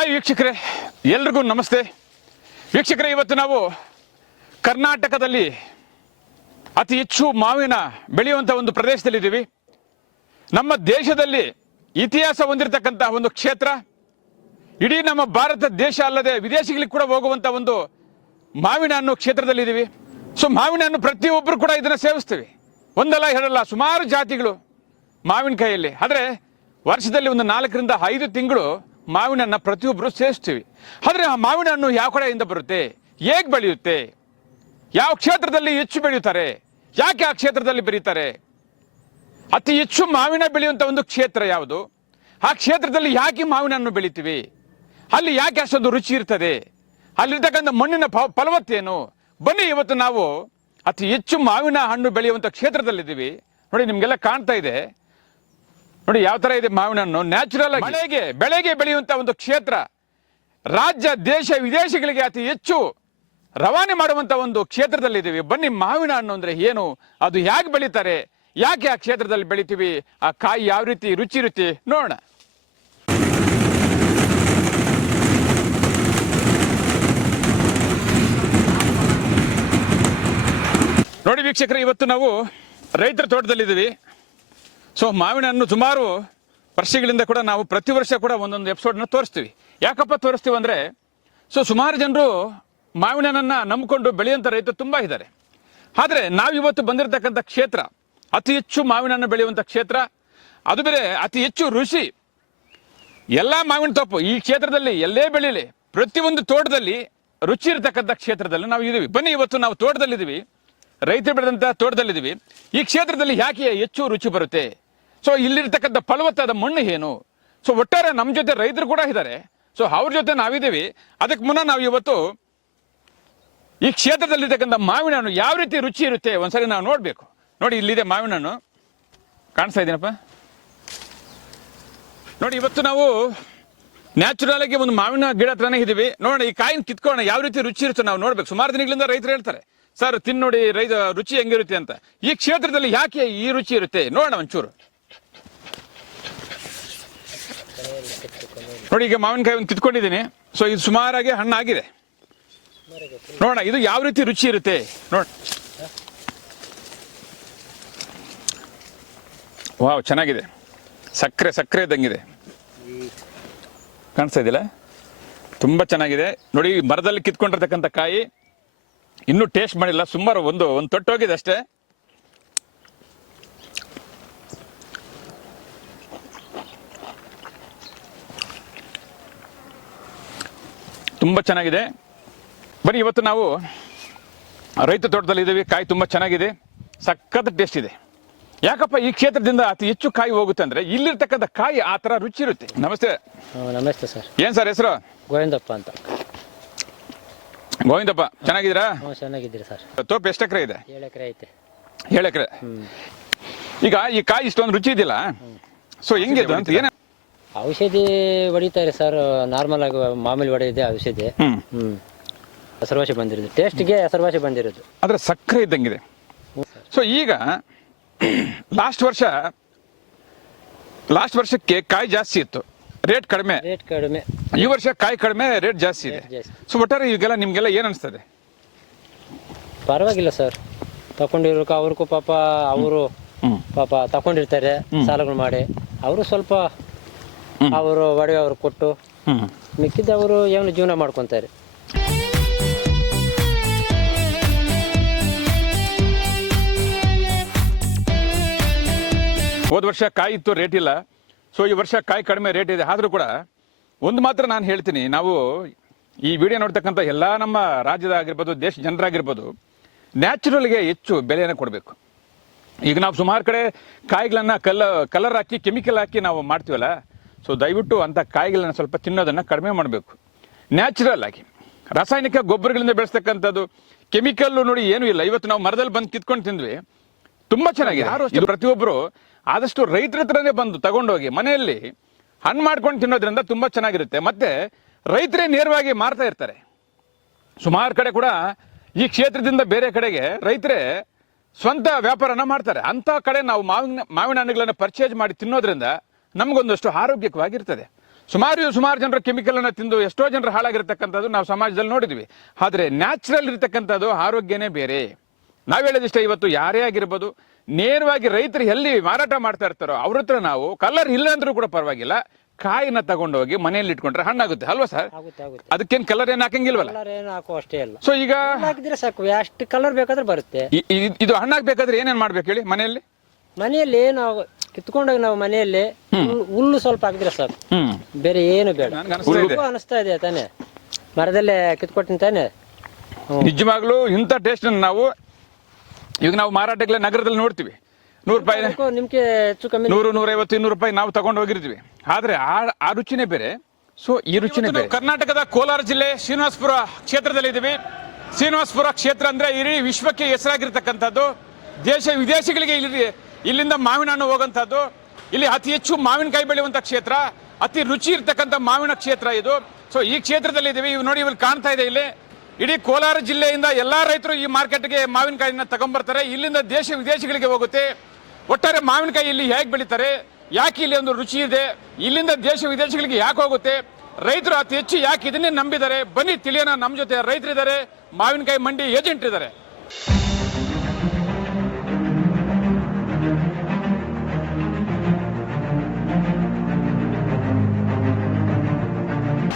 Hi ವೀಕ್ಷಕರೇ, ಎಲ್ರಿಗೂ ನಮಸ್ತೆ. ವೀಕ್ಷಕರೇ, ಇವತ್ತು ನಾವು ಕರ್ನಾಟಕದಲ್ಲಿ ಅತಿ ಹೆಚ್ಚು ಮಾವಿನ ಬೆಳೆಯುವಂಥ ಒಂದು ಪ್ರದೇಶದಲ್ಲಿದ್ದೀವಿ. ನಮ್ಮ ದೇಶದಲ್ಲಿ ಇತಿಹಾಸ ಹೊಂದಿರತಕ್ಕಂಥ ಒಂದು ಕ್ಷೇತ್ರ, ಇಡೀ ನಮ್ಮ ಭಾರತ ದೇಶ ಅಲ್ಲದೆ ವಿದೇಶಗಳಿಗೆ ಕೂಡ ಹೋಗುವಂಥ ಒಂದು ಮಾವಿನ ಹಣ್ಣು ಕ್ಷೇತ್ರದಲ್ಲಿದ್ದೀವಿ. ಸೊ ಮಾವಿನ ಹಣ್ಣು ಪ್ರತಿಯೊಬ್ಬರು ಕೂಡ ಇದನ್ನು ಸೇವಿಸ್ತೀವಿ. ಒಂದಲ್ಲ ಎರಡಲ್ಲ, ಸುಮಾರು ಜಾತಿಗಳು ಮಾವಿನಕಾಯಿಯಲ್ಲಿ. ಆದರೆ ವರ್ಷದಲ್ಲಿ ಒಂದು 4 ರಿಂದ 5 ತಿಂಗಳು ಮಾವಿನ ಹಣ್ಣು ಪ್ರತಿಯೊಬ್ಬರು ಸೇವಿಸ್ತೀವಿ. ಆದರೆ ಆ ಮಾವಿನ ಹಣ್ಣು ಯಾವ ಕಡೆಯಿಂದ ಬರುತ್ತೆ, ಹೇಗೆ ಬೆಳೆಯುತ್ತೆ, ಯಾವ ಕ್ಷೇತ್ರದಲ್ಲಿ ಹೆಚ್ಚು ಬೆಳೆಯುತ್ತಾರೆ, ಯಾಕೆ ಆ ಕ್ಷೇತ್ರದಲ್ಲಿ ಬೆರೀತಾರೆ, ಅತಿ ಹೆಚ್ಚು ಮಾವಿನ ಬೆಳೆಯುವಂಥ ಒಂದು ಕ್ಷೇತ್ರ ಯಾವುದು, ಆ ಕ್ಷೇತ್ರದಲ್ಲಿ ಯಾಕೆ ಮಾವಿನ ಹಣ್ಣು ಬೆಳಿತೀವಿ, ಅಲ್ಲಿ ಯಾಕೆ ಅಷ್ಟೊಂದು ರುಚಿ ಇರ್ತದೆ, ಅಲ್ಲಿರ್ತಕ್ಕಂಥ ಮಣ್ಣಿನ ಫಲವತ್ತೇನು. ಬನ್ನಿ, ಇವತ್ತು ನಾವು ಅತಿ ಹೆಚ್ಚು ಮಾವಿನ ಹಣ್ಣು ಬೆಳೆಯುವಂಥ ಕ್ಷೇತ್ರದಲ್ಲಿದ್ದೀವಿ. ನೋಡಿ, ನಿಮಗೆಲ್ಲ ಕಾಣ್ತಾ ಇದೆ. ನೋಡಿ ಯಾವ ತರ ಇದೆ ಮಾವಿನ ಹಣ್ಣು. ನ್ಯಾಚುರಲ್ ಆಗಿ ಬೆಳೆಗೆ ಬೆಳೆಯುವಂತ ಒಂದು ಕ್ಷೇತ್ರ. ರಾಜ್ಯ ದೇಶ ವಿದೇಶಗಳಿಗೆ ಅತಿ ಹೆಚ್ಚು ರವಾನೆ ಮಾಡುವಂತ ಒಂದು ಕ್ಷೇತ್ರದಲ್ಲಿದ್ದೀವಿ. ಬನ್ನಿ, ಮಾವಿನ ಹಣ್ಣು ಅಂದ್ರೆ ಏನು, ಅದು ಯಾಕೆ ಬೆಳೀತಾರೆ, ಯಾಕೆ ಆ ಕ್ಷೇತ್ರದಲ್ಲಿ ಬೆಳಿತೀವಿ, ಆ ಕಾಯಿ ಯಾವ ರೀತಿ ರುಚಿ ಇರುತ್ತೆ ನೋಡೋಣ. ನೋಡಿ ವೀಕ್ಷಕರೇ, ಇವತ್ತು ನಾವು ರೈತರ ತೋಟದಲ್ಲಿದ್ದೀವಿ. ಸೊ ಮಾವಿನ ಹಣ್ಣು ಸುಮಾರು ವರ್ಷಗಳಿಂದ ಕೂಡ ನಾವು ಪ್ರತಿ ವರ್ಷ ಕೂಡ ಒಂದೊಂದು ಎಪಿಸೋಡ್ನ ತೋರಿಸ್ತೀವಿ. ಯಾಕಪ್ಪ ತೋರಿಸ್ತೀವಿ ಅಂದರೆ, ಸೊ ಸುಮಾರು ಜನರು ಮಾವಿನ ಹಣ್ಣನ್ನು ನಂಬಿಕೊಂಡು ಬೆಳೆಯುವಂಥ ರೈತರು ತುಂಬ ಇದ್ದಾರೆ. ಆದರೆ ನಾವಿವತ್ತು ಬಂದಿರತಕ್ಕಂಥ ಕ್ಷೇತ್ರ ಅತಿ ಹೆಚ್ಚು ಮಾವಿನ ಹಣ್ಣು ಬೆಳೆಯುವಂಥ ಕ್ಷೇತ್ರ, ಅದು ಬೇರೆ ಅತಿ ಹೆಚ್ಚು ರುಚಿ. ಎಲ್ಲ ಮಾವಿನ ತೋಪು ಈ ಕ್ಷೇತ್ರದಲ್ಲಿ ಎಲ್ಲೇ ಬೆಳೀಲಿ, ಪ್ರತಿಯೊಂದು ತೋಟದಲ್ಲಿ ರುಚಿ ಇರತಕ್ಕಂಥ ಕ್ಷೇತ್ರದಲ್ಲಿ ನಾವು ಇದ್ದೀವಿ. ಬನ್ನಿ, ಇವತ್ತು ನಾವು ತೋಟದಲ್ಲಿದ್ದೀವಿ, ರೈತರು ಬೆಳೆದಂಥ ತೋಟದಲ್ಲಿದ್ದೀವಿ. ಈ ಕ್ಷೇತ್ರದಲ್ಲಿ ಯಾಕೆ ಹೆಚ್ಚು ರುಚಿ ಬರುತ್ತೆ, ಸೊ ಇಲ್ಲಿರ್ತಕ್ಕಂಥ ಫಲವತ್ತಾದ ಮಣ್ಣು ಏನು, ಸೊ ಒಟ್ಟಾರೆ ನಮ್ಮ ಜೊತೆ ರೈತರು ಕೂಡ ಇದ್ದಾರೆ. ಸೊ ಅವ್ರ ಜೊತೆ ನಾವಿದ್ದೀವಿ. ಅದಕ್ಕೆ ಮುನ್ನ ನಾವು ಇವತ್ತು ಈ ಕ್ಷೇತ್ರದಲ್ಲಿರ್ತಕ್ಕಂಥ ಮಾವಿನ ಹಣ್ಣು ಯಾವ ರೀತಿ ರುಚಿ ಇರುತ್ತೆ ಒಂದ್ಸರಿ ನಾವು ನೋಡಬೇಕು. ನೋಡಿ, ಇಲ್ಲಿದೆ ಮಾವಿನ ಹಣ್ಣು, ಕಾಣಿಸ್ತಾ ಇದ್ದೀನಪ್ಪ. ನೋಡಿ, ಇವತ್ತು ನಾವು ನ್ಯಾಚುರಲ್ ಆಗಿ ಒಂದು ಮಾವಿನ ಗಿಡ ಹತ್ರನೇ ಇದ್ದೀವಿ. ನೋಡೋಣ, ಈ ಕಾಯಿನ ಕಿತ್ಕೊಳ್ಳೋಣ, ಯಾವ ರೀತಿ ರುಚಿ ಇರುತ್ತೆ ನಾವು ನೋಡ್ಬೇಕು. ಸುಮಾರು ದಿನಗಳಿಂದ ರೈತರು ಹೇಳ್ತಾರೆ, ಸರ್ ತಿನ್ನೋಡಿ ರೈತ ರುಚಿ ಹೆಂಗಿರುತ್ತೆ ಅಂತ. ಈ ಕ್ಷೇತ್ರದಲ್ಲಿ ಯಾಕೆ ಈ ರುಚಿ ಇರುತ್ತೆ ನೋಡೋಣ ಒಂಚೂರು. ನೋಡಿ, ಈಗ ಮಾವಿನಕಾಯಿ ಒಂದು ಕಿತ್ಕೊಂಡಿದ್ದೀನಿ. ಸೊ ಇದು ಸುಮಾರಾಗಿ ಹಣ್ಣಾಗಿದೆ. ನೋಡೋಣ ಇದು ಯಾವ ರೀತಿ ರುಚಿ ಇರುತ್ತೆ ನೋಡ. ವಾವ್, ಚೆನ್ನಾಗಿದೆ. ಸಕ್ಕರೆ ಸಕ್ಕರೆ ಇದ್ದಂಗಿದೆ, ಕಾಣಿಸ್ತಾ ಇದೆಯಲ್ಲ, ತುಂಬ ಚೆನ್ನಾಗಿದೆ. ನೋಡಿ, ಮರದಲ್ಲಿ ಕಿತ್ಕೊಂಡಿರ್ತಕ್ಕಂಥ ಕಾಯಿ ಇನ್ನೂ ಟೇಸ್ಟ್ ಮಾಡಿಲ್ಲ, ಸುಮಾರು ಒಂದು ತೊಟ್ಟೋಗಿದೆ ಅಷ್ಟೇ. ತುಂಬ ಚೆನ್ನಾಗಿದೆ. ಬನ್ನಿ, ಇವತ್ತು ನಾವು ರೈತ ತೋಟದಲ್ಲಿ ಇದ್ದೀವಿ. ಕಾಯಿ ತುಂಬ ಚೆನ್ನಾಗಿದೆ, ಸಖತ್ ಟೇಸ್ಟ್ ಇದೆ. ಯಾಕಪ್ಪ ಈ ಕ್ಷೇತ್ರದಿಂದ ಅತಿ ಹೆಚ್ಚು ಕಾಯಿ ಹೋಗುತ್ತೆ ಅಂದ್ರೆ, ಇಲ್ಲಿರ್ತಕ್ಕಂಥ ಕಾಯಿ ಆ ಥರ ರುಚಿ ಇರುತ್ತೆ. ನಮಸ್ತೆ. ನಮಸ್ತೆ ಸರ್. ಏನು ಸರ್ ಹೆಸರು? ಗೋವಿಂದಪ್ಪ ಅಂತ. ಗೋವಿಂದಪ್ಪ, ಚೆನ್ನಾಗಿದ್ದೀರಾ? ಚೆನ್ನಾಗಿದ್ದೀರಿ ಸರ್. ತೋಪ ಎಷ್ಟು ಎಕರೆ ಇದೆ? 7 ಎಕರೆ ಐತೆ. 7 ಎಕರೆ. ಈಗ ಈ ಕಾಯಿ ಇಷ್ಟೊಂದು ರುಚಿ ಇದೆಯಲ್ಲ, ಸೊ ಹೆಂಗಿದೆ ಅಂತ ಏನ ಔಷಧಿ ಹೊಡಿತಾರೆ ಸರ್? ನಾರ್ಮಲ್ ಆಗಿ ಮಾಮೂಲಿ ಹೊಡೆದಿದೆ ಔಷಧಿ. ಹೆಸರುವಾಸಿ ಬಂದಿರೋದು, ಟೇಸ್ಟ್ಗೆ ಹೆಸರುವಾಸಿ ಬಂದಿರೋದು. ಆದ್ರೆ ಸಕ್ಕರೆ ಇದ್ದಂಗಿದೆ. ಸೊ ಈಗ ಲಾಸ್ಟ್ ವರ್ಷಕ್ಕೆ ಕಾಯಿ ಜಾಸ್ತಿ ಇತ್ತು, ರೇಟ್ ಕಡಿಮೆ. ಈ ವರ್ಷ ಕಾಯಿ ಕಡಿಮೆ, ರೇಟ್ ಜಾಸ್ತಿ ಇದೆ. ಸೊ ಒಟ್ಟಾರೆ ಈಗೆಲ್ಲ ನಿಮ್ಗೆಲ್ಲ ಏನ್ ಅನಿಸ್ತದೆ? ಪರವಾಗಿಲ್ಲ ಸರ್, ತಕೊಂಡಿರೋಕೆ ಅವ್ರಿಗೂ ಪಾಪ, ಅವರು ಪಾಪ ತಕೊಂಡಿರ್ತಾರೆ ಸಾಲಗಳು ಮಾಡಿ, ಅವರು ಸ್ವಲ್ಪ ಅವರು ಒಡವೆ ಅವ್ರು ಕೊಟ್ಟು ಮಿಕ್ಕಿದವರು ಏನು ಜೀವನ ಮಾಡ್ಕೊಂತಾರೆ. ಹೋದ ವರ್ಷ ಕಾಯಿ ಇತ್ತು, ರೇಟ್ ಇಲ್ಲ. ಸೊ ಈ ವರ್ಷ ಕಾಯಿ ಕಡಿಮೆ, ರೇಟ್ ಇದೆ. ಆದರೂ ಕೂಡ ಒಂದು ಮಾತ್ರ ನಾನು ಹೇಳ್ತೀನಿ, ನಾವು ಈ ವಿಡಿಯೋ ನೋಡ್ತಕ್ಕಂಥ ಎಲ್ಲ ನಮ್ಮ ರಾಜ್ಯದ ಆಗಿರ್ಬೋದು, ದೇಶ ಜನರಾಗಿರ್ಬೋದು, ನ್ಯಾಚುರಲ್ಗೆ ಹೆಚ್ಚು ಬೆಲೆಯನ್ನು ಕೊಡಬೇಕು. ಈಗ ನಾವು ಸುಮಾರು ಕಡೆ ಕಾಯಿಗಳನ್ನು ಕಲರ್ ಹಾಕಿ, ಕೆಮಿಕಲ್ ಹಾಕಿ ನಾವು ಮಾಡ್ತೀವಲ್ಲ. ಸೊ ದಯವಿಟ್ಟು ಅಂಥ ಕಾಯಿಗಳನ್ನ ಸ್ವಲ್ಪ ತಿನ್ನೋದನ್ನು ಕಡಿಮೆ ಮಾಡಬೇಕು. ನ್ಯಾಚುರಲ್ ಆಗಿ ರಾಸಾಯನಿಕ ಗೊಬ್ಬರಗಳಿಂದ ಬೆಳೆಸ್ತಕ್ಕಂಥದ್ದು, ಕೆಮಿಕಲ್ಲು ನೋಡಿ ಏನೂ ಇಲ್ಲ. ಇವತ್ತು ನಾವು ಮರದಲ್ಲಿ ಬಂದು ಕಿತ್ಕೊಂಡು ತಿಂದ್ವಿ, ತುಂಬ ಚೆನ್ನಾಗಿದೆ. ಯಾರು ಇದು ಪ್ರತಿಯೊಬ್ಬರು ಆದಷ್ಟು ರೈತರ ಹತ್ರನೇ ಬಂದು ತಗೊಂಡೋಗಿ ಮನೆಯಲ್ಲಿ ಹಣ್ಣು ಮಾಡ್ಕೊಂಡು ತಿನ್ನೋದ್ರಿಂದ ತುಂಬ ಚೆನ್ನಾಗಿರುತ್ತೆ. ಮತ್ತೆ ರೈತರೇ ನೇರವಾಗಿ ಮಾರ್ತಾ ಇರ್ತಾರೆ. ಸುಮಾರು ಕಡೆ ಕೂಡ ಈ ಕ್ಷೇತ್ರದಿಂದ ಬೇರೆ ಕಡೆಗೆ ರೈತರೇ ಸ್ವಂತ ವ್ಯಾಪಾರನ ಮಾಡ್ತಾರೆ. ಅಂಥ ಕಡೆ ನಾವು ಮಾವಿನ ಹಣ್ಣುಗಳನ್ನು ಪರ್ಚೇಸ್ ಮಾಡಿ ತಿನ್ನೋದ್ರಿಂದ ನಮಗೊಂದಷ್ಟು ಆರೋಗ್ಯಕವಾಗಿರ್ತದೆ. ಸುಮಾರು ಜನರು ಕೆಮಿಕಲ್ ಅನ್ನ ತಿಂದು ಎಷ್ಟೋ ಜನರು ಹಾಳಾಗಿರ್ತಕ್ಕಂಥದ್ದು ನಾವು ಸಮಾಜದಲ್ಲಿ ನೋಡಿದ್ವಿ. ಆದ್ರೆ ನ್ಯಾಚುರಲ್ ಇರ್ತಕ್ಕಂಥದ್ದು ಆರೋಗ್ಯನೇ ಬೇರೆ. ನಾವ್ ಹೇಳೋದಿಷ್ಟೇ, ಇವತ್ತು ಯಾರೇ ಆಗಿರ್ಬೋದು, ನೇರವಾಗಿ ರೈತರು ಎಲ್ಲಿ ಮಾರಾಟ ಮಾಡ್ತಾ ಇರ್ತಾರೋ ಅವ್ರ ಹತ್ರ ನಾವು ಕಲರ್ ಇಲ್ಲ ಅಂದ್ರೂ ಕೂಡ ಪರವಾಗಿಲ್ಲ, ಕಾಯಿನ ತಗೊಂಡೋಗಿ ಮನೆಯಲ್ಲಿ ಇಟ್ಕೊಂಡ್ರೆ ಹಣ್ಣಾಗುತ್ತೆ ಅಲ್ವಾ ಸರ್? ಆಗುತ್ತೆ ಆಗುತ್ತೆ. ಅದಕ್ಕೇನ್ ಕಲರ್ ಏನ್ ಹಾಕಂಗಿಲ್ವಲ್ಲ. ಕಲರ್ ಏನು ಹಾಕೋ ಅಷ್ಟೇ ಇಲ್ಲ. ಸೊ ಈಗ ಹಾಕಿದ್ರೆ ಸಾಕು, ಎಷ್ಟು ಕಲರ್ ಬೇಕಾದ್ರೆ ಬರುತ್ತೆ. ಇದು ಹಣ್ಣಾಗ್ಬೇಕಾದ್ರೆ ಏನೇನ್ ಮಾಡ್ಬೇಕು ಹೇಳಿ? ಮನೆಯಲ್ಲಿ ನಾವು ಕಿತ್ಕೊಂಡೋಗಿ ನಾವು ಮನೆಯಲ್ಲಿ ಹುಲ್ಲು ಸ್ವಲ್ಪ ಹಾಕಿದ್ರೆ ಸಾಕು, ಬೇರೆ ಏನು ಬೇಡ. ಅನಿಸ್ತಾ ಇದೆ ತಾನೆ, ಮರದಲ್ಲೇ ಕಿತ್ಕೊಟ್ಟಿನ ತಾನೆ. ನಿಜವಾಗ್ಲೂ ಇಂಥ ಟೇಸ್ಟ್ ನಾವು ಈಗ ನಾವು ಮಾರಾಟಗಳ ನಗರದಲ್ಲಿ ನೋಡ್ತೀವಿ. 100 ರೂಪಾಯಿ, ನಿಮ್ಗೆ ಹೆಚ್ಚು ಕಮ್ಮಿ 100, 150, 200 ರೂಪಾಯಿ ನಾವು ತಗೊಂಡು ಹೋಗಿರ್ತೀವಿ. ಆದ್ರೆ ಆ ರುಚಿನೇ ಬೇರೆ. ಸೊ ಈ ರುಚಿನೇ ಬೇರೆ. ಕರ್ನಾಟಕದ ಕೋಲಾರ ಜಿಲ್ಲೆ ಶ್ರೀನಿವಾಸಪುರ ಕ್ಷೇತ್ರದಲ್ಲಿ ಇದ್ದೀವಿ. ಶ್ರೀನಿವಾಸಪುರ ಕ್ಷೇತ್ರ ಅಂದ್ರೆ ಇಡೀ ವಿಶ್ವಕ್ಕೆ ಹೆಸರಾಗಿರ್ತಕ್ಕಂಥದ್ದು. ದೇಶ ವಿದೇಶಗಳಿಗೆ ಇಲ್ಲಿಂದ ಮಾವಿನ ಹಣ್ಣು ಹೋಗುವಂಥದ್ದು. ಇಲ್ಲಿ ಅತಿ ಹೆಚ್ಚು ಮಾವಿನಕಾಯಿ ಬೆಳೆಯುವಂಥ ಕ್ಷೇತ್ರ, ಅತಿ ರುಚಿ ಇರ್ತಕ್ಕಂಥ ಮಾವಿನ ಕ್ಷೇತ್ರ ಇದು. ಸೊ ಈ ಕ್ಷೇತ್ರದಲ್ಲಿ ಇದ್ದೀವಿ. ಇವು ನೋಡಿ, ಇಲ್ಲಿ ಕಾಣ್ತಾ ಇದೆ. ಇಲ್ಲಿ ಇಡೀ ಕೋಲಾರ ಜಿಲ್ಲೆಯಿಂದ ಎಲ್ಲಾ ರೈತರು ಈ ಮಾರ್ಕೆಟ್ಗೆ ಮಾವಿನಕಾಯಿನ ತಗೊಂಡ್ಬರ್ತಾರೆ. ಇಲ್ಲಿಂದ ದೇಶ ವಿದೇಶಗಳಿಗೆ ಹೋಗುತ್ತೆ. ಒಟ್ಟಾರೆ ಮಾವಿನಕಾಯಿ ಇಲ್ಲಿ ಹೇಗೆ ಬೆಳೀತಾರೆ, ಯಾಕೆ ಇಲ್ಲಿ ಒಂದು ರುಚಿ ಇದೆ, ಇಲ್ಲಿಂದ ದೇಶ ವಿದೇಶಗಳಿಗೆ ಯಾಕೆ ಹೋಗುತ್ತೆ, ರೈತರು ಅತಿ ಹೆಚ್ಚು ಯಾಕೆ ಇದನ್ನೇ ನಂಬಿದ್ದಾರೆ, ಬನ್ನಿ ತಿಳಿಯೋಣ. ನಮ್ಮ ಜೊತೆ ರೈತರಿದ್ದಾರೆ, ಮಾವಿನಕಾಯಿ ಮಂಡಿ ಏಜೆಂಟ್ ಇದ್ದಾರೆ.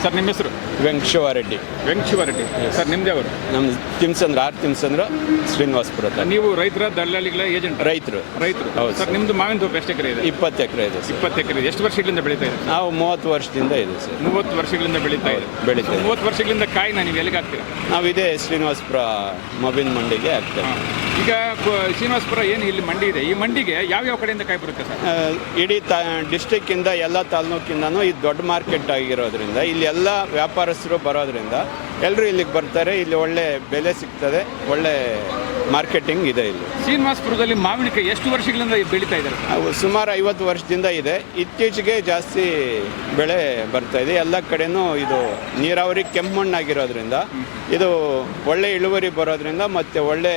ಸರ್, ನಿಮ್ಮ ಹೆಸರು? ವೆಂಕಟೇಶ್ವರರೆಡ್ಡಿ. ವೆಂಕಟೇಶ್ವರರೆಡ್ಡಿ ಸರ್, ನಿಮ್ದೇ ಅವರು? ನಮ್ಮ ತಿಮ್ಸಂದ್ರ ಶ್ರೀನಿವಾಸಪುರ. ನೀವು ರೈತರ, ದಲ್ಲಾಳಿಗಳ ಏಜೆಂಟ್? ರೈತರು. ಹೌದು ಸರ್. ನಿಮ್ದು ಮಾವಿನ ತೋಟ ಎಷ್ಟು ಎಕರೆ ಇದೆ? 20 ಎಕರೆ ಇದೆ ಸರ್. 20 ಎಕರೆ. ಎಷ್ಟು ವರ್ಷಗಳಿಂದ ಬೆಳೀತಾ ಇದೆ? ನಾವು 30 ವರ್ಷದಿಂದ ಇದೆ ಸರ್. 30 ವರ್ಷಗಳಿಂದ ಬೆಳೀತಾ ಇದೆ. 30 ವರ್ಷಗಳಿಂದ ಕಾಯಿನ ನೀವು ಎಲ್ಲಿಗೆ ಹಾಕ್ತೀರಾ? ನಾವು ಇದೇ ಶ್ರೀನಿವಾಸಪುರ ಮೊಬಿನ್ ಮಂಡಿಗೆ ಹಾಕ್ತೇವೆ. ಈಗ ಶ್ರೀನಿವಾಸಪುರ ಏನು ಇಲ್ಲಿ ಮಂಡಿ ಇದೆ, ಈ ಮಂಡಿಗೆ ಯಾವ ಕಡೆಯಿಂದ ಕಾಯಿ ಬರುತ್ತೆ ಸರ್? ಇಡೀ ಡಿಸ್ಟಿಕ್ಕಿಂದ ಎಲ್ಲ ತಾಲೂಕಿಂದನೂ ಇದು ದೊಡ್ಡ ಮಾರ್ಕೆಟ್ ಆಗಿರೋದ್ರಿಂದ ಇಲ್ಲಿ ಎಲ್ಲ ವ್ಯಾಪಾರಸ್ಥರು ಬರೋದ್ರಿಂದ ಎಲ್ಲರೂ ಇಲ್ಲಿಗೆ ಬರ್ತಾರೆ. ಇಲ್ಲಿ ಒಳ್ಳೆ ಬೆಲೆ ಸಿಗ್ತದೆ, ಒಳ್ಳೆ ಮಾರ್ಕೆಟಿಂಗ್ ಇದೆ ಇಲ್ಲಿ. ಶ್ರೀನಿವಾಸಪುರದಲ್ಲಿ ಮಾವಿನಕಾಯಿ ಎಷ್ಟು ವರ್ಷಗಳಿಂದ ಬೆಳೀತಾ ಇದ್ದಾರೆ? ಸುಮಾರು 50 ವರ್ಷದಿಂದ ಇದೆ. ಇತ್ತೀಚೆಗೆ ಜಾಸ್ತಿ ಬೆಳೆ ಬರ್ತಾ ಇದೆ. ಎಲ್ಲ ಕಡೆನೂ ಇದು ನೀರಾವರಿ ಕೆಂಪು ಮಣ್ಣಾಗಿರೋದ್ರಿಂದ ಇದು ಒಳ್ಳೆ ಇಳುವರಿ ಬರೋದ್ರಿಂದ ಮತ್ತು ಒಳ್ಳೆ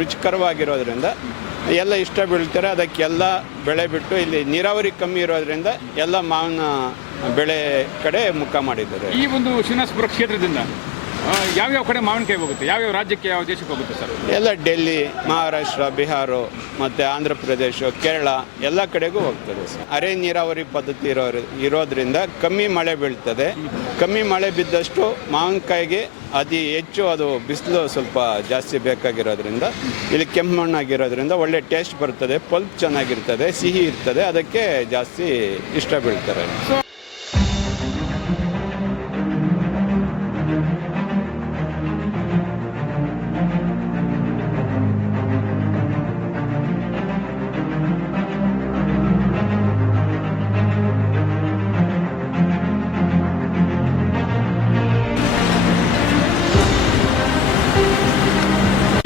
ರುಚಿಕರವಾಗಿರೋದ್ರಿಂದ ಎಲ್ಲ ಇಷ್ಟ ಬೀಳ್ತಾರೆ. ಅದಕ್ಕೆಲ್ಲ ಬೆಳೆ ಬಿಟ್ಟು ಇಲ್ಲಿ ನೀರಾವರಿ ಕಮ್ಮಿ ಇರೋದ್ರಿಂದ ಎಲ್ಲ ಮಾವಿನ ಬೆಳೆ ಕಡೆ ಮುಖ ಮಾಡಿದ್ದಾರೆ. ಈ ಒಂದು ಶ್ರೀನಿವಾಸಪುರ ಕ್ಷೇತ್ರದಿಂದ ಯಾವ್ಯಾವ ಕಡೆ ಮಾವಿನಕಾಯಿ ಹೋಗುತ್ತೆ? ಯಾವ್ಯಾವ ರಾಜ್ಯಕ್ಕೆ, ಯಾವ ದೇಶಕ್ಕೆ ಹೋಗುತ್ತೆ ಸರ್? ಎಲ್ಲ ಡೆಲ್ಲಿ, ಮಹಾರಾಷ್ಟ್ರ, ಬಿಹಾರ ಮತ್ತು ಆಂಧ್ರ ಪ್ರದೇಶ, ಕೇರಳ ಎಲ್ಲ ಕಡೆಗೂ ಹೋಗ್ತದೆ ಸರ್. ಅರೆ ನೀರಾವರಿ ಪದ್ಧತಿ ಇರೋದ್ರಿಂದ ಕಮ್ಮಿ ಮಳೆ ಬೀಳ್ತದೆ. ಕಮ್ಮಿ ಮಳೆ ಬಿದ್ದಷ್ಟು ಮಾವಿನಕಾಯಿಗೆ ಅತಿ ಹೆಚ್ಚು ಅದು ಬಿಸಿಲು ಸ್ವಲ್ಪ ಜಾಸ್ತಿ ಬೇಕಾಗಿರೋದ್ರಿಂದ ಇಲ್ಲಿ ಕೆಂಪು ಮಣ್ಣಾಗಿರೋದ್ರಿಂದ ಒಳ್ಳೆ ಟೇಸ್ಟ್ ಬರ್ತದೆ, ಪಲ್ಪ್ ಚೆನ್ನಾಗಿರ್ತದೆ, ಸಿಹಿ ಇರ್ತದೆ. ಅದಕ್ಕೆ ಜಾಸ್ತಿ ಇಷ್ಟ ಬೀಳ್ತಾರೆ.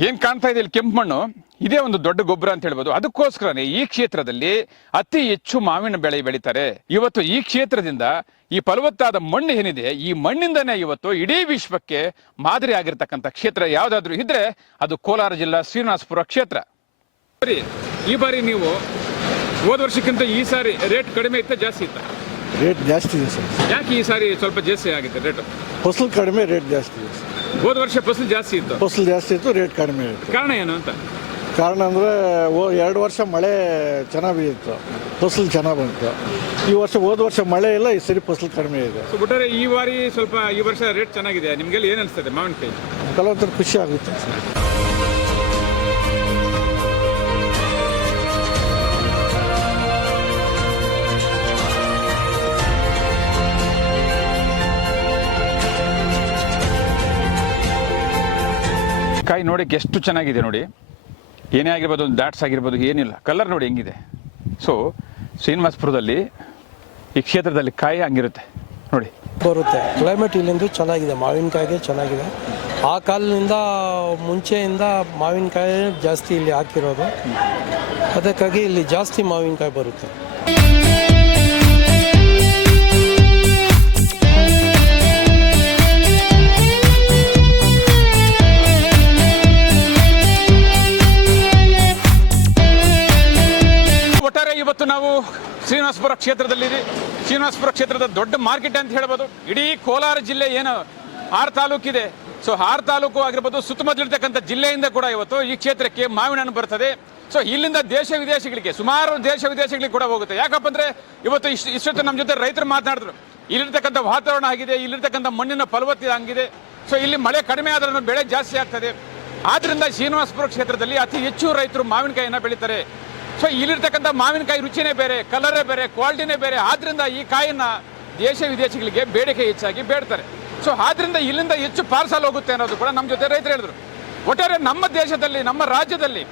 ಏನ್ ಕಾಣ್ತಾ ಇದೆ ಇಲ್ಲಿ ಕೆಂಪು ಮಣ್ಣು, ಇದೇ ಒಂದು ದೊಡ್ಡ ಗೊಬ್ಬರ ಅಂತ ಹೇಳ್ಬೋದು. ಅದಕ್ಕೋಸ್ಕರನೇ ಈ ಕ್ಷೇತ್ರದಲ್ಲಿ ಅತಿ ಹೆಚ್ಚು ಮಾವಿನ ಬೆಳೆ ಬೆಳೀತಾರೆ. ಇವತ್ತು ಈ ಕ್ಷೇತ್ರದಿಂದ ಈ ಫಲವತ್ತಾದ ಮಣ್ಣು ಏನಿದೆ, ಈ ಮಣ್ಣಿಂದನೇ ಇವತ್ತು ಇಡೀ ವಿಶ್ವಕ್ಕೆ ಮಾದರಿ ಆಗಿರ್ತಕ್ಕಂಥ ಕ್ಷೇತ್ರ ಯಾವ್ದಾದ್ರು ಇದ್ರೆ ಅದು ಕೋಲಾರ ಜಿಲ್ಲಾ ಶ್ರೀನಿವಾಸಪುರ ಕ್ಷೇತ್ರ. ಸರಿ, ಈ ಬಾರಿ ನೀವು ಹೋದ ವರ್ಷಕ್ಕಿಂತ ಈ ಸಾರಿ ರೇಟ್ ಕಡಿಮೆ ಇತ್ತ, ಜಾಸ್ತಿ ಇತ್ತ? ರೇಟ್ ಜಾಸ್ತಿ ಇದೆ ಸರ್. ಯಾಕೆ ಈ ಸಾರಿ ಸ್ವಲ್ಪ ಜಾಸ್ತಿ ಆಗಿದೆ ರೇಟ್? ಫಸಲು ಕಡಿಮೆ, ರೇಟ್ ಜಾಸ್ತಿ ಇದೆ ಸರ್. ಹೋದ ವರ್ಷ ಫಸಲು ಜಾಸ್ತಿ ಇತ್ತು, ಫಸಲು ಜಾಸ್ತಿ ಇತ್ತು, ರೇಟ್ ಕಡಿಮೆ ಇತ್ತು. ಕಾರಣ ಏನು ಅಂತ? ಕಾರಣ ಅಂದರೆ 2 ವರ್ಷ ಮಳೆ ಚೆನ್ನಾಗಿ ಬಿದ್ದಿತ್ತು, ಫಸಲು ಚೆನ್ನಾಗಿ ಬಂತು. ಈ ವರ್ಷ ಹೋದ ವರ್ಷ ಮಳೆ ಇಲ್ಲ, ಈ ಸರಿ ಫಸಲು ಕಡಿಮೆ ಇದೆ. ಸೊ ಬಿಟ್ಟರೆ ಈ ಬಾರಿ ಸ್ವಲ್ಪ ಈ ವರ್ಷ ರೇಟ್ ಚೆನ್ನಾಗಿದೆ. ನಿಮಗೆಲ್ಲ ಏನು ಅನಿಸ್ತದೆ ಮಾವಿನಕಾಯಿ? ಕೆಲವೊಂಥರ ಖುಷಿ ಆಗುತ್ತೆ ಸರ್. ಕಾಯಿ ನೋಡಕ್ಕೆ ಎಷ್ಟು ಚೆನ್ನಾಗಿದೆ ನೋಡಿ. ಏನೇ ಆಗಿರ್ಬೋದು, ಒಂದು ಡಾಟ್ಸ್ ಆಗಿರ್ಬೋದು, ಏನಿಲ್ಲ, ಕಲರ್ ನೋಡಿ ಹೆಂಗಿದೆ. ಸೊ ಶ್ರೀನಿವಾಸಪುರದಲ್ಲಿ ಈ ಕ್ಷೇತ್ರದಲ್ಲಿ ಕಾಯಿ ಹಂಗಿರುತ್ತೆ ನೋಡಿ. ಬರುತ್ತೆ. ಕ್ಲೈಮೇಟ್ ಇಲ್ಲಿಂದ ಚೆನ್ನಾಗಿದೆ, ಮಾವಿನಕಾಯಿಗೆ ಚೆನ್ನಾಗಿದೆ. ಆ ಕಾಲದಿಂದ ಮುಂಚೆಯಿಂದ ಮಾವಿನಕಾಯಿ ಜಾಸ್ತಿ ಇಲ್ಲಿ ಹಾಕಿರೋದು, ಅದಕ್ಕಾಗಿ ಇಲ್ಲಿ ಜಾಸ್ತಿ ಮಾವಿನಕಾಯಿ ಬರುತ್ತೆ. ಒಟ್ಟಾರೆ ಇವತ್ತು ನಾವು ಶ್ರೀನಿವಾಸಪುರ ಕ್ಷೇತ್ರದಲ್ಲಿದೆ. ಶ್ರೀನಿವಾಸಪುರ ಕ್ಷೇತ್ರದ ದೊಡ್ಡ ಮಾರ್ಕೆಟ್ ಅಂತ ಹೇಳ್ಬೋದು. ಇಡೀ ಕೋಲಾರ ಜಿಲ್ಲೆ ಏನು 6 ತಾಲೂಕಿದೆ, ಸೊ 6 ತಾಲೂಕು ಆಗಿರ್ಬೋದು, ಸುತ್ತಮುತ್ತಲಿರ್ತಕ್ಕಂಥ ಜಿಲ್ಲೆಯಿಂದ ಕೂಡ ಇವತ್ತು ಈ ಕ್ಷೇತ್ರಕ್ಕೆ ಮಾವಿನ ಹಣ್ಣು ಬರ್ತದೆ. ಸೊ ಇಲ್ಲಿಂದ ದೇಶ ವಿದೇಶಗಳಿಗೆ, ಸುಮಾರು ದೇಶ ವಿದೇಶಗಳಿಗೆ ಕೂಡ ಹೋಗುತ್ತೆ. ಯಾಕಪ್ಪ ಅಂದರೆ ಇವತ್ತು ಇಷ್ಟೊತ್ತು ನಮ್ಮ ಜೊತೆ ರೈತರು ಮಾತನಾಡಿದ್ರು. ಇಲ್ಲಿರ್ತಕ್ಕಂಥ ವಾತಾವರಣ ಆಗಿದೆ, ಇಲ್ಲಿರ್ತಕ್ಕಂಥ ಮಣ್ಣಿನ ಫಲವತ್ತತೆ ಹಂಗಿದೆ. ಸೊ ಇಲ್ಲಿ ಮಳೆ ಕಡಿಮೆ ಆದ್ರೂ ಬೆಳೆ ಜಾಸ್ತಿ ಆಗ್ತದೆ. ಆದ್ದರಿಂದ ಶ್ರೀನಿವಾಸಪುರ ಕ್ಷೇತ್ರದಲ್ಲಿ ಅತಿ ಹೆಚ್ಚು ರೈತರು ಮಾವಿನಕಾಯಿಯನ್ನು ಬೆಳೀತಾರೆ. ಸೊ ಇಲ್ಲಿರ್ತಕ್ಕಂಥ ಮಾವಿನಕಾಯಿ ರುಚಿನೇ ಬೇರೆ, ಕಲರೇ ಬೇರೆ, ಕ್ವಾಲಿಟಿನೇ ಬೇರೆ. ಆದ್ದರಿಂದ ಈ ಕಾಯಿನ ದೇಶ ವಿದೇಶಗಳಿಗೆ ಬೇಡಿಕೆ ಹೆಚ್ಚಾಗಿ ಬೇಡ್ತಾರೆ. ಸೊ ಆದ್ದರಿಂದ ಇಲ್ಲಿಂದ ಹೆಚ್ಚು ಪಾರ್ಸಲ್ ಹೋಗುತ್ತೆ ಅನ್ನೋದು ಕೂಡ ನಮ್ಮ ಜೊತೆ ರೈತರು ಹೇಳಿದ್ರು. ಒಟ್ಟಾರೆ ನಮ್ಮ ದೇಶದಲ್ಲಿ, ನಮ್ಮ ರಾಜ್ಯದಲ್ಲಿ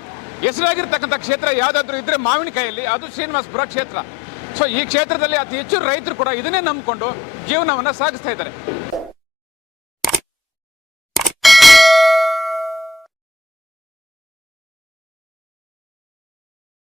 ಹೆಸರಾಗಿರ್ತಕ್ಕಂಥ ಕ್ಷೇತ್ರ ಯಾವುದಾದ್ರೂ ಇದ್ದರೆ ಮಾವಿನಕಾಯಲ್ಲಿ ಅದು ಶ್ರೀನಿವಾಸಪುರ ಕ್ಷೇತ್ರ. ಸೊ ಈ ಕ್ಷೇತ್ರದಲ್ಲಿ ಅತಿ ಹೆಚ್ಚು ರೈತರು ಕೂಡ ಇದನ್ನೇ ನಂಬಿಕೊಂಡು ಜೀವನವನ್ನು ಸಾಗಿಸ್ತಾ ಇದ್ದಾರೆ.